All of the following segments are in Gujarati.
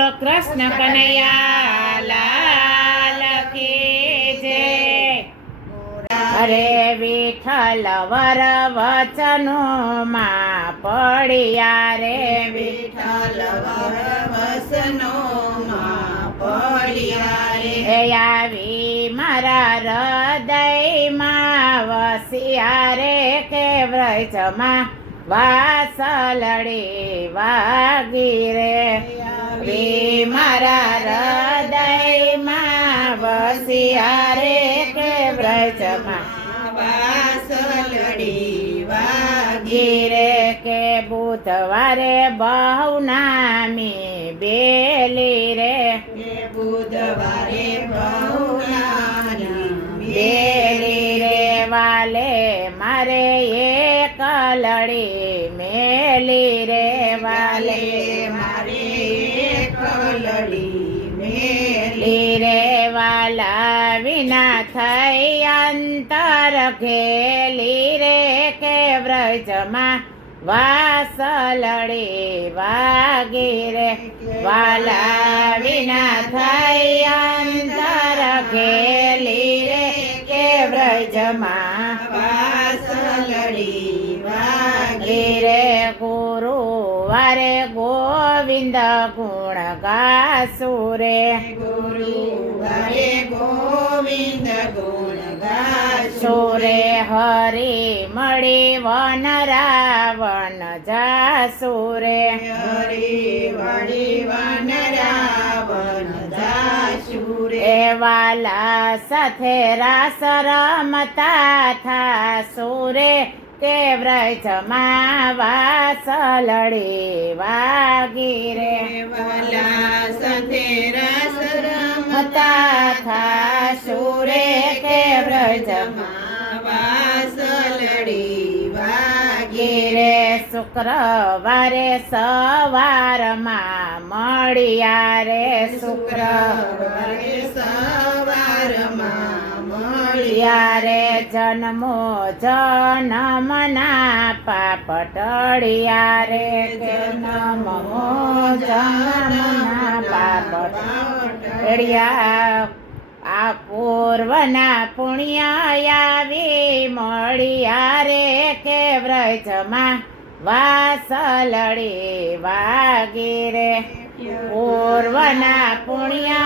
બોલો કૃષ્ણ કનૈયા લાલ કી જય। અરે વિઠ્ઠલ વર વચનોમાં પડ્યા રે, વિઠ્ઠલ વર વસનોમાં પડ્યા રે, હે આવી મારા હૃદયમાં વસ્યા રે, કે વ્રજમાં વાસલડી વાગી રે, વી મારા હૃદયમાં વસ્યા રે, કે વ્રજમાં વાસલડી વાગી રે, કે બુધવારે બહુનામી બેલી રે, કે બુધવારે બહુનામી બેલી રે, વાલે મારે એક લડી મેલી રે, વાલે મારે કલડી મેલી રે, વાલા વિના થઈ અંતર ઘેલી રે, કે વ્રજમાં વાસલડી વાગી રે, વાલા વિના થઈ અંતર ઘેલી રે, કે વ્રજમાં વાસલડી વાગી રે, ગુરુવારે ગોવિંદ ગુણ ગાસુ રે, ગુરુવારે ગોવિંદ ગુણ ગાસુ રે, હરી મળી વન રાવણ જાસુ રે, હરી વળી વન રાવણ જાસુ રે, એ વાલા સાથે રાસ રમતા થાસુ રે, કે વ્રજમાં વાસલડી વાગી રે, વાલા સાથે રસ રમતા થાસુ રે, કે વ્રજમાં વાસલડી વાગી રે, શુક્રવારે સવારમાં મળ્યા રે, શુક્રવારે સવારમાં મળ્યા રે, જન્મો જન્મના પાપ ટળ્યા રે, જન્મો જન્મના પાપ ટળ્યા, આ પૂર્વના પુણ્ય આવી મળ્યા રે, કે વ્રજમાં વાસલડી વાગી રે, પૂર્વના પુણ્ય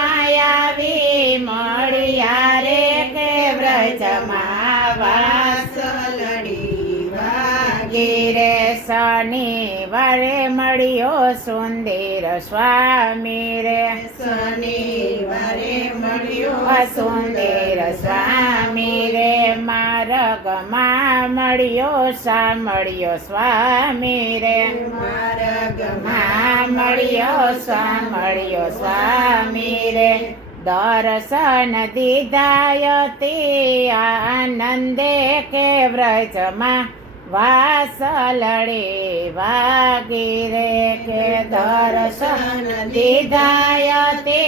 આવી મળ્યા રે, કે વ્રજમાં વાસલડી વાગી રે, શનિવારે મળ્યો સુંદર સ્વામી રે, શનિવારે મળ્યો સુંદર સ્વામી રે, માર્ગમાં મળ્યો સાંભળ્યો સ્વામી રે, માર્ગમાં મળ્યો સાંભળ્યો સ્વામી રે, દર્શન દીધાયતિ આનંદે, કે વ્રજમાં વાસલડી વાગી રે, કે દર્શન દીધાયતિ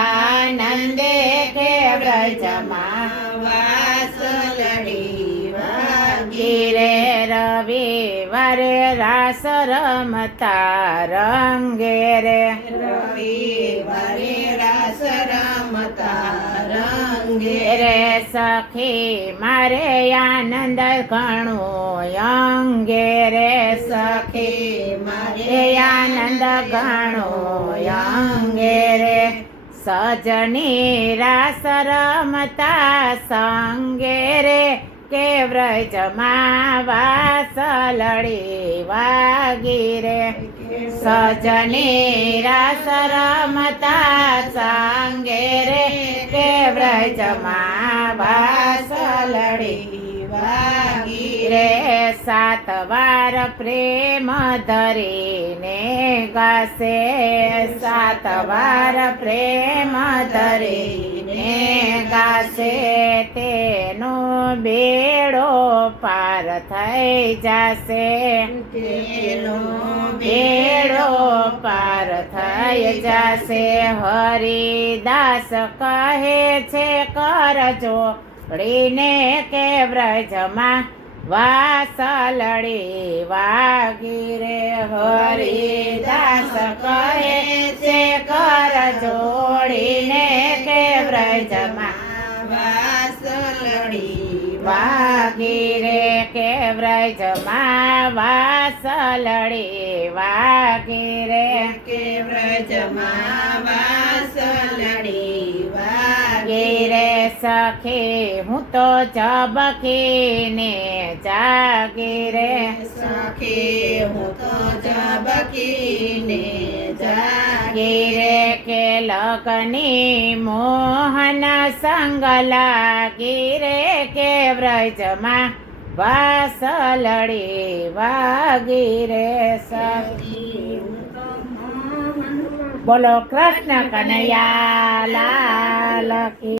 આનંદે, કે વ્રજમાં વાસલડી વાગી રે, રવિવારે રાસ રમતા રંગે રે, રવિવારે રાસ રમતા રંગે રે, સખી મારે આનંદ ઘણો અંગે રે, સખી મારે આનંદ ઘણો અંગે રે, સજની રાસ રમતા સંગે રે, કે વ્રજમાં વાસલડી વાગી રે, સજની રાસ રમતા સંગે રે, કે વ્રજમાં વાસલડી વાગી રે, સાત વાર પ્રેમ ધરીને ગાશે, સાત વાર પ્રેમ ધરીને ગાશે, તેનો બેડો પાર થઈ જશે, તેનો બેડો પાર થઈ જશે, હરિદાસ કહે છે કરજો પડીને, કે વ્રજમાં વાસલડી વાગી રે હરિદાસ કહે છે કર જોડીને કે વ્રજમાં વાસલડી વાગી રે કે વ્રજમાં વાસલડી વાગી રે કે વ્રજમાં વાસલડી વાગી રે સખી હું તો ઝબકીને જાગી રે સખી હું તો ઝબકીને જાગી રે કે લગની મોહન સંગ લાગી રે કે વ્રજમાં વાસલડી વાગી રે સખી બોલો કૃષ્ણ કનૈયા લાલ કી